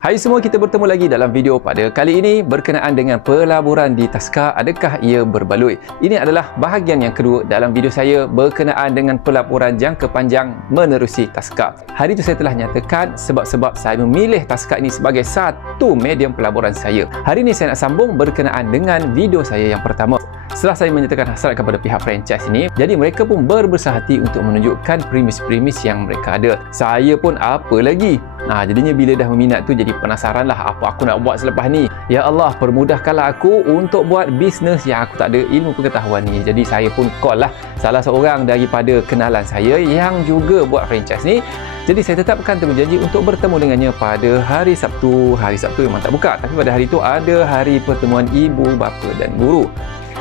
Hai semua, kita bertemu lagi dalam video pada kali ini berkenaan dengan pelaburan di Taska. Adakah ia berbaloi? Ini adalah bahagian yang kedua dalam video saya berkenaan dengan pelaburan jangka panjang menerusi Taska. Hari itu saya telah nyatakan sebab-sebab saya memilih Taska ini sebagai satu medium pelaburan saya. Hari ini saya nak sambung berkenaan dengan video saya yang pertama. Setelah saya menyatakan hasrat kepada pihak franchise ini, jadi mereka pun berbesar hati untuk menunjukkan premis-premis yang mereka ada. Saya pun apa lagi? Jadinya bila dah meminat tu jadi penasaran lah apa aku nak buat selepas ni. Ya Allah, permudahkanlah aku untuk buat bisnes yang aku tak ada ilmu pengetahuan ni. Jadi saya pun call lah salah seorang daripada kenalan saya yang juga buat franchise ni. Jadi saya tetapkan berjanji untuk bertemu dengannya pada hari Sabtu. Hari Sabtu memang tak buka, tapi pada hari tu ada hari pertemuan ibu, bapa dan guru.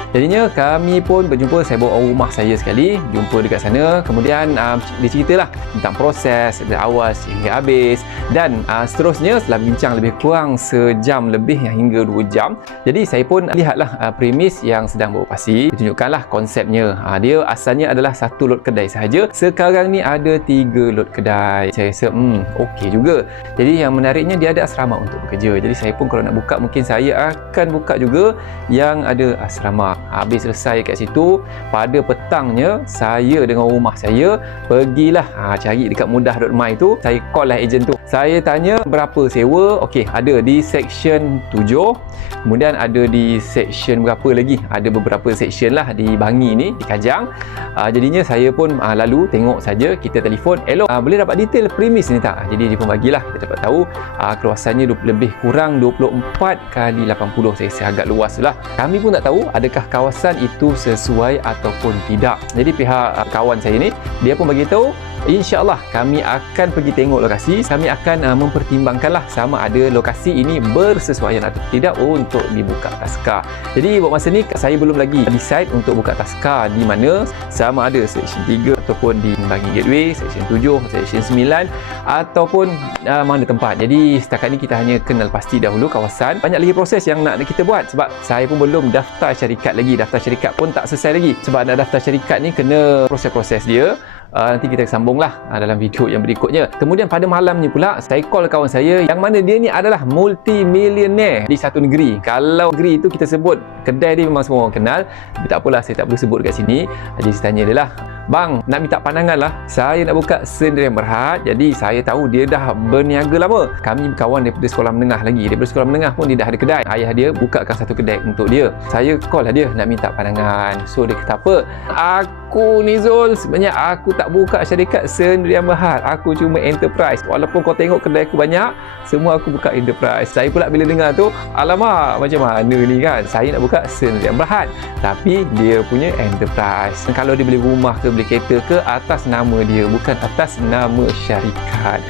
Jadinya kami pun berjumpa, saya bawa orang rumah saya sekali, jumpa dekat sana. Kemudian dia ceritalah tentang proses dari awal sehingga habis. Dan seterusnya setelah bincang lebih kurang sejam lebih hingga 2 jam. Jadi saya pun lihatlah premis yang sedang beroperasi. Ditunjukkanlah konsepnya. Dia asalnya adalah 1 lot kedai sahaja. Sekarang ni ada 3 lot kedai. Saya rasa okey juga. Jadi yang menariknya dia ada asrama untuk bekerja. Jadi saya pun kalau nak buka, mungkin saya akan buka juga yang ada asrama. Habis selesai kat situ, pada petangnya saya dengan rumah saya pergilah cari dekat mudah.my tu. Saya call lah ejen tu. Saya tanya berapa sewa. Okey, ada di section 7. Kemudian ada di section berapa lagi? Ada beberapa section lah di Bangi ni, di Kajang. Jadinya saya pun lalu tengok saja, kita telefon, "Hello, boleh dapat detail premis ni tak?" Jadi dia pun bagilah, kita dapat tahu keluasannya lebih kurang 24 kali 80. Saya rasa agak luas lah. Kami pun tak tahu adakah kawasan itu sesuai ataupun tidak. Jadi pihak kawan saya ni, dia pun bagi tahu, InsyaAllah kami akan pergi tengok lokasi. Kami akan mempertimbangkanlah sama ada lokasi ini bersesuaian atau tidak untuk dibuka Taska. Jadi buat masa ni saya belum lagi decide untuk buka Taska di mana, sama ada section 3 ataupun di Bangi Gateway, section 7, section 9 ataupun mana tempat. Jadi setakat ni kita hanya kenal pasti dahulu kawasan. Banyak lagi proses yang nak kita buat sebab saya pun belum daftar syarikat lagi. Daftar syarikat pun tak selesai lagi. Sebab nak daftar syarikat ni kena proses-proses dia. Nanti kita sambunglah dalam video yang berikutnya. Kemudian pada malam ni pula saya call kawan saya yang mana dia ni adalah multi-millionaire di satu negeri. Kalau negeri itu kita sebut kedai dia memang semua orang kenal, tapi tak apalah, saya tak perlu sebut dekat sini. Jadi saya tanya dia lah, "Bang, nak minta pandangan lah. Saya nak buka Sdn Bhd. Jadi saya tahu dia dah berniaga lama. Kami kawan daripada sekolah menengah lagi. Daripada sekolah menengah pun dia dah ada kedai. Ayah dia bukakan satu kedai untuk dia. Saya call lah dia nak minta pandangan." So dia kata apa? "Aku ni Zul, sebenarnya aku tak buka syarikat Sdn Bhd. Aku cuma enterprise. Walaupun kau tengok kedai aku banyak, semua aku buka enterprise." Saya pula bila dengar tu, alamak, macam mana ni kan? Saya nak buka Sdn Bhd, tapi dia punya enterprise. Kalau dia beli rumah ke, beli kereta ke, atas nama dia, bukan atas nama syarikat.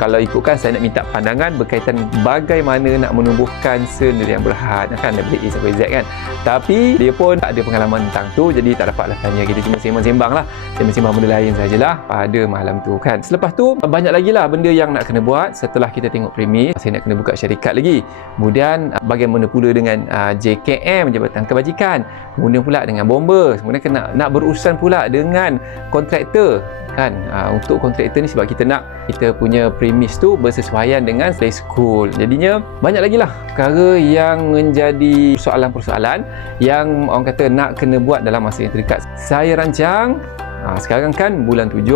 Kalau ikutkan saya nak minta pandangan berkaitan bagaimana nak menumbuhkan Sdn Bhd, kan daripada A sampai Z kan. Tapi dia pun tak ada pengalaman tentang tu, jadi tak dapatlah tanya. Kita cuma sembang-sembang lah. Sembang-sembang benda lain sajalah pada malam tu kan. Selepas tu banyak lagi lah benda yang nak kena buat. Setelah kita tengok premis, saya nak kena buka syarikat lagi. Kemudian bagaimana pula dengan JKM, Jabatan Kebajikan. Kemudian pula dengan bomba. Kemudian kena nak berurusan pula dengan kontraktor kan. Untuk kontraktor ni sebab kita nak kita punya premis tu bersesuaian dengan play school. Jadinya banyak lagi lah perkara yang menjadi persoalan-persoalan yang orang kata nak kena buat dalam masa yang terdekat. Saya rancang sekarang kan bulan 7,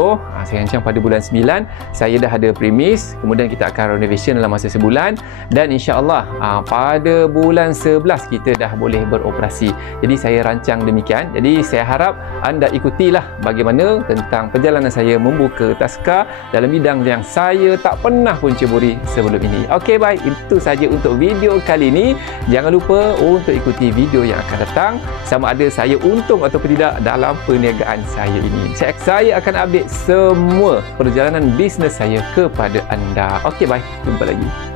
saya rancang pada bulan 9 saya dah ada premis. Kemudian kita akan renovation dalam masa sebulan. Dan insyaAllah pada bulan 11 kita dah boleh beroperasi. Jadi saya rancang demikian. Jadi saya harap anda ikutilah bagaimana tentang perjalanan saya membuka Taska dalam bidang yang saya tak pernah pun ceburi sebelum ini. Okey, baik, itu saja untuk video kali ini. Jangan lupa untuk ikuti video yang akan datang, sama ada saya untung ataupun tidak dalam perniagaan saya ini. Saya akan update semua perjalanan bisnes saya kepada anda. Okey, bye. Jumpa lagi.